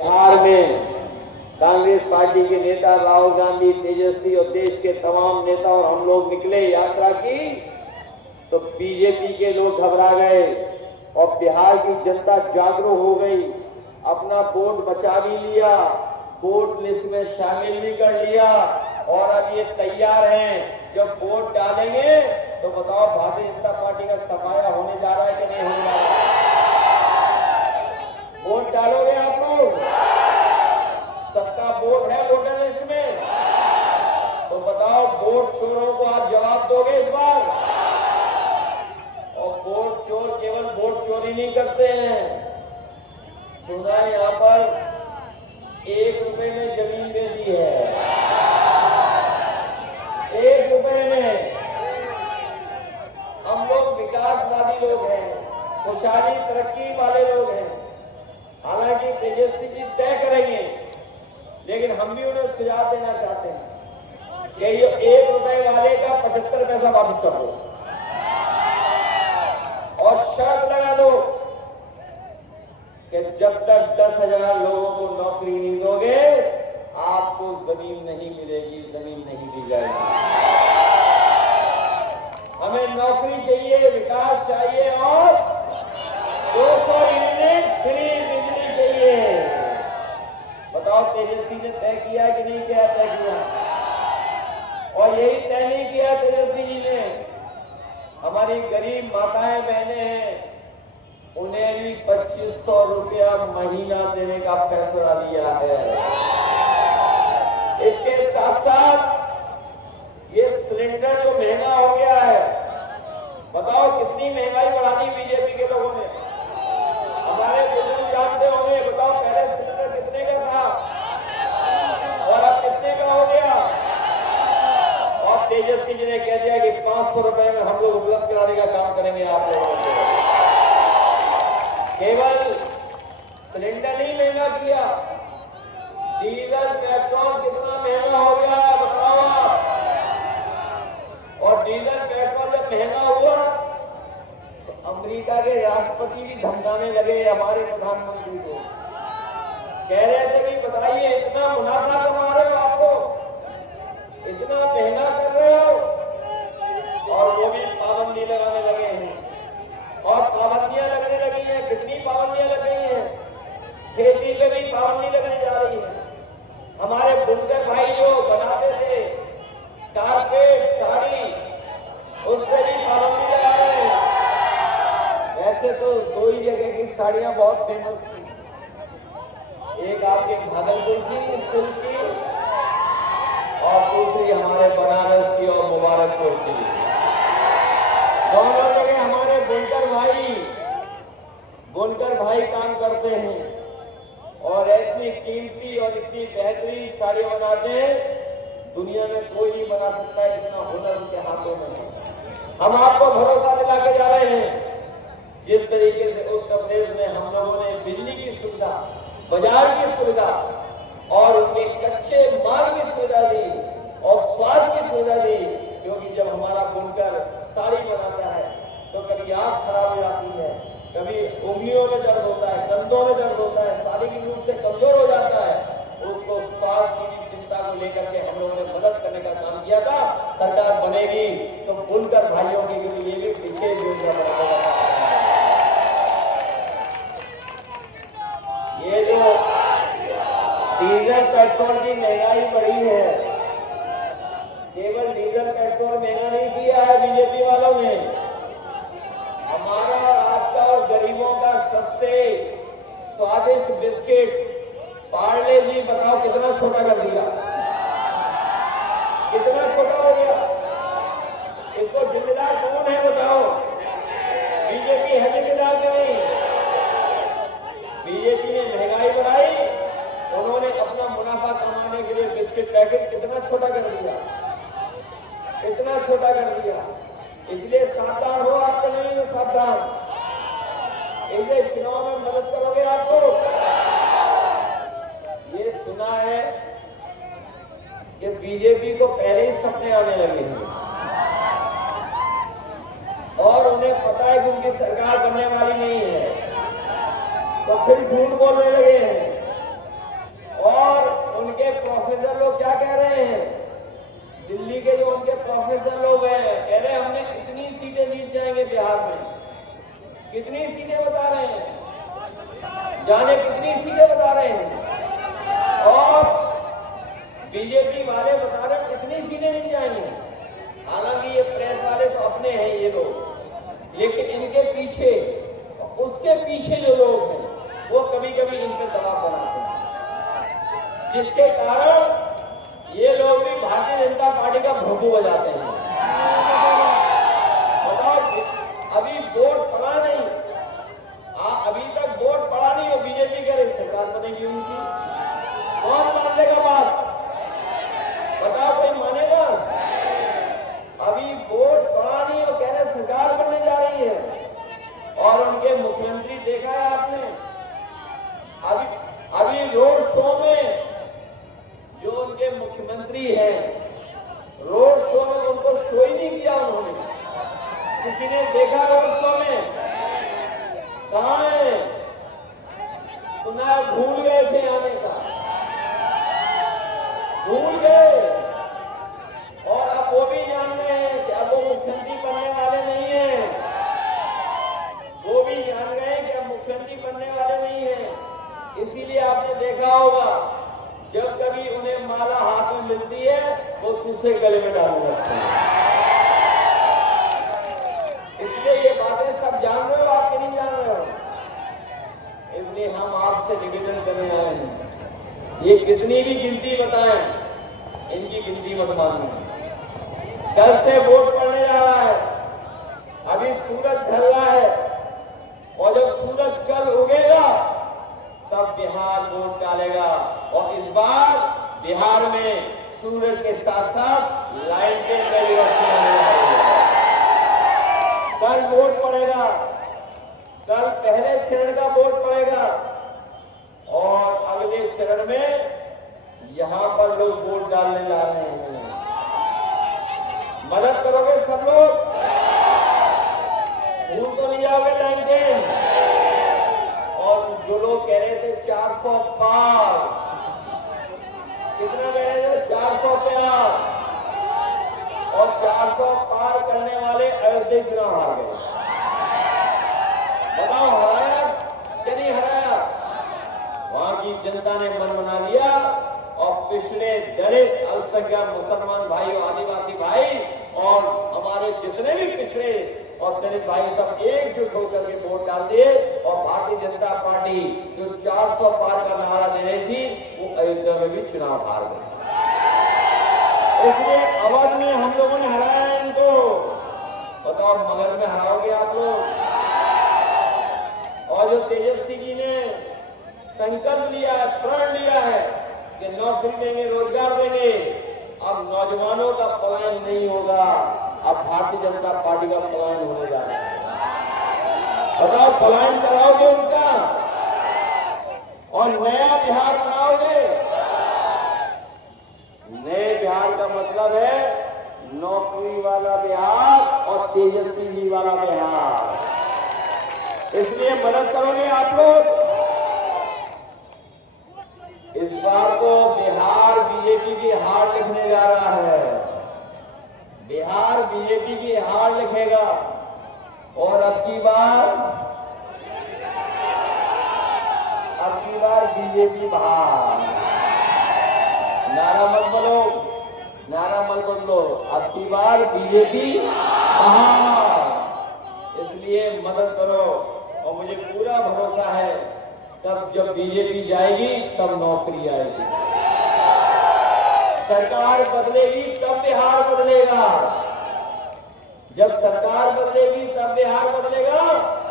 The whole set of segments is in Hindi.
बिहार में कांग्रेस पार्टी के नेता राहुल गांधी, तेजस्वी और देश के तमाम नेता और हम लोग निकले यात्रा की, तो बीजेपी के लोग घबरा गए और बिहार की जनता जागरूक हो गई। अपना वोट बचा भी लिया, वोट लिस्ट में शामिल भी कर लिया और अब ये तैयार हैं। जब वोट डालेंगे तो बताओ भारतीय जनता पार्टी का सफाया होने जा रहा है कि नहीं होने जा रहा है? वोट डालोगे आप लोग? सबका वोट है वोटर लिस्ट में, तो बताओ वोट चोरों को आप जवाब दोगे इस बार? और वोट चोर केवल वोट चोरी नहीं करते हैं, सुना यहाँ पर 1 रुपए में जमीन दे दी है। 1 रुपए में। हम लोग विकासवादी लोग हैं, खुशहाली तरक्की वाले लोग हैं। हालांकि तेजस्वी जी तय करेंगे, लेकिन हम भी उन्हें सुझाव देना चाहते हैं कि ये 1 रुपए वाले का 75 पैसा वापस कर दो और शर्त लगा दो कि जब तक 10,000 लोगों को नौकरी नहीं दोगे आपको जमीन नहीं मिलेगी, जमीन नहीं दी जाएगी। हमें नौकरी चाहिए, विकास चाहिए और 200 यूनिट फ्री बिजली चाहिए। बताओ तेजस्वी ने तय किया कि नहीं किया? तय किया। और यही तय नहीं किया तेजस्वी जी ने, हमारी गरीब माताएं बहनें हैं, उन्हें भी 2500 रुपया महीना देने का फैसला लिया है। इसके साथ साथ ये सिलेंडर जो महंगा हो गया है, बताओ कितनी महंगाई बढ़ा दी बीजेपी के लोगों ने। हमारे बुजुर्ग जानते होंगे, बताओ पहले सिलेंडर कितने का था और अब कितने का हो गया? और तेजस्वी जी ने कह दिया कि 500 रुपए में हम लोग उपलब्ध कराने का काम करेंगे आप लोगों को। केवल सिलेंडर नहीं महंगा किया, डीजल पेट्रोल कितना महंगा हो गया बताओ आप। और डीजल पेट्रोल जब महंगा हुआ तो अमेरिका के राष्ट्रपति भी धमकाने लगे हमारे प्रधानमंत्री को। कह रहे थे कि बताइए इतना मुनाफा कमा रहे हो, आपको इतना महंगा कर रहे हो, और वो भी पाबंदी लगाने लगे हैं। और पाबंदियां लगने लगी हैं। कितनी पाबंदियां लग गई हैं? खेती पे भी पाबंदी लगने जा रही है। हमारे बुनकर भाई जो बनाते थे कारपेट, साड़ी, उस पर भी पाबंदी लगा रहे हैं। वैसे तो 2 ही जगह की साड़ियां बहुत फेमस थी, एक आपके भागलपुर की सिल्क की और दूसरी हमारे बनारस की और मुबारकपुर की। दोनों जगह हमारे बुनकर भाई काम करते हैं और इतनी कीमती और इतनी बेहतरीन साड़ी बनाते हैं, दुनिया में कोई नहीं बना सकता है जितना हुनर उनके हाथों में है। हम आपको भरोसा दिला के जा रहे हैं, जिस तरीके से उत्तर प्रदेश में हम लोगों ने बिजली की सुविधा, बाजार की सुविधा और उनके कच्चे माल की सुविधा दी और स्वास्थ्य की सुविधा दी। क्योंकि जब हमारा बुनकर साड़ी बनाता है तो कभी आंख खराब हो जाती है, कभी उंगलियों में दर्द होता है, कंधों में दर्द होता है, शारीरिक रूप से कमजोर हो जाता है, उसको स्वास्थ्य की चिंता को लेकर के हम लोगों ने मदद करने का काम किया था। सरकार बनेगी तो बुनकर भाइयों के लिए ये भी विशेष योजना बनाएगा। ये जो डीजल पेट्रोल की महंगाई बढ़ी है, केवल डीजल पेट्रोल महंगा नहीं किया है बीजेपी वालों ने, हमारा आपका और गरीबों का सबसे स्वादिष्ट बिस्किट पार्ले जी बताओ कितना छोटा कर दिया, कितना छोटा हो गया। इसको जिम्मेदार कौन है बताओ? बीजेपी है जिम्मेदार कि नहीं? बीजेपी ने महंगाई बढ़ाई, उन्होंने अपना मुनाफा कमाने के लिए बिस्किट पैकेट कितना छोटा कर दिया, इतना छोटा कर दिया। इसलिए सावधान हो, आपको नहीं है सावधान, इसलिए चुनाव में मदद करोगे आपको। ये सुना है कि बीजेपी को पहले ही सपने आने लगे हैं और उन्हें पता है कि उनकी सरकार बनने वाली नहीं है, तो फिर झूठ बोलने लगे हैं। जिसके कारण ये लोग भी भारतीय जनता पार्टी का भोंपू बजाते हैं। बताओ, अभी वोट पड़ा नहीं, अभी तक वोट पड़ा नहीं और बीजेपी कह रही सरकार बनेगी उनकी। कौन मान लेगा बात? बताओ, कोई मानेगा? अभी वोट पड़ा नहीं और कह रहे सरकार बनने जा रही है। और उनके मुख्यमंत्री देखा है आपने, अभी रोड शो में जो उनके मुख्यमंत्री हैं, रोड शो में उनको शो ही नहीं किया उन्होंने। किसी ने देखा रोड शो में? कहाँ है? सुना भूल गए थे आने का, भूल गए। और अब वो भी जान गए हैं कि अब वो मुख्यमंत्री बनने वाले नहीं है। वो भी जान गए कि अब मुख्यमंत्री बनने वाले नहीं है। इसीलिए आपने देखा होगा, जब कभी उन्हें माला हाथ में मिलती है वो दूसरे गले में डालने लगते हैं। इसलिए ये बातें सब जान रहे हो, आप नहीं जान रहे हो। इसलिए हम आपसे निवेदन करने आए हैं, ये कितनी भी गिनती बताएं, इनकी गिनती मत मानना। कल से वोट पड़ने जा रहा है, अभी सूरज ढल रहा है और जब सूरज कल उगेगा तब बिहार वोट डालेगा। और इस बार बिहार में सूरज के साथ साथ लाइन के परिवर्तन होने वाले हैं। कल वोट पड़ेगा, कल पहले चरण का वोट पड़ेगा और अगले चरण में यहां पर लोग वोट डालने जा रहे हैं। मदद करोगे सब लोग? भूल तो नहीं जाओगे लाइन के? और जो लोग कह रहे थे 400 पार, कितना कह रहे थे? 400 पार। और 400 पार करने वाले अयोध्या चुनाव हार गए। बताओ, हराया क्या नहीं हराया? वहां की जनता ने मन बना लिया और पिछड़े दलित अल्पसंख्यक मुसलमान भाई और आदिवासी भाई और हमारे जितने भी पिछड़े और दलित भाई सब एकजुट होकर के वोट डाल दिए। और भारतीय जनता पार्टी जो 400 पार का नारा दे रही थी वो अयोध्या में भी चुनाव हार गई। इसलिए अवध में हम लोगों ने हराया इनको। बताओ, मगध में हराओगे आप लोग? और जो तेजस्वी जी ने संकल्प लिया है, प्रण लिया है कि नौकरी देंगे, रोजगार देंगे, अब नौजवानों का पलायन नहीं होगा, अब भारतीय जनता पार्टी का पलायन होने जा रहा है। बताओ, पलायन कराओगे उनका और नया बिहार बनाओगे? नए बिहार का मतलब है नौकरी वाला बिहार और तेजस्वी जी वाला बिहार। इसलिए मदद करोगे आप लोग? इस बार को बिहार बीजेपी की हार लिखने जा रहा है। बिहार बीजेपी की हार लिखेगा। और अब की बार बीजेपी बाहर। नारा मत बोलो, नारा मत बदलो, अब की बार बीजेपी बाहर। इसलिए मदद करो और मुझे पूरा भरोसा है तब जब बीजेपी जाएगी तब नौकरी आएगी। सरकार बदलेगी तब बिहार बदलेगा। जब सरकार बदलेगी तब बिहार बदलेगा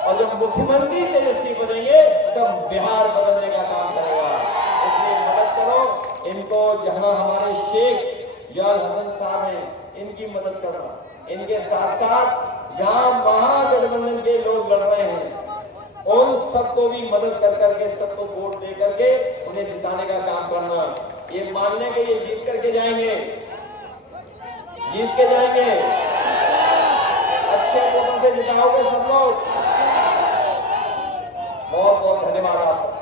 और जब मुख्यमंत्री तेजस्वी बनेंगे तब बिहार बदलने का काम करेगा। इसलिए मदद करो इनको। जहां हमारे शेख याल हसन साहब हैं, इनकी मदद करना। इनके साथ साथ जहां महागठबंधन के लोग लड़ रहे हैं उन सबको भी मदद कर करके, सबको वोट दे करके उन्हें जिताने का काम करना। ये मानने के ये जीत करके जाएंगे, जीत के जाएंगे। अच्छे वोटों से जिताओगे सब लोग। बहुत बहुत धन्यवाद आपका।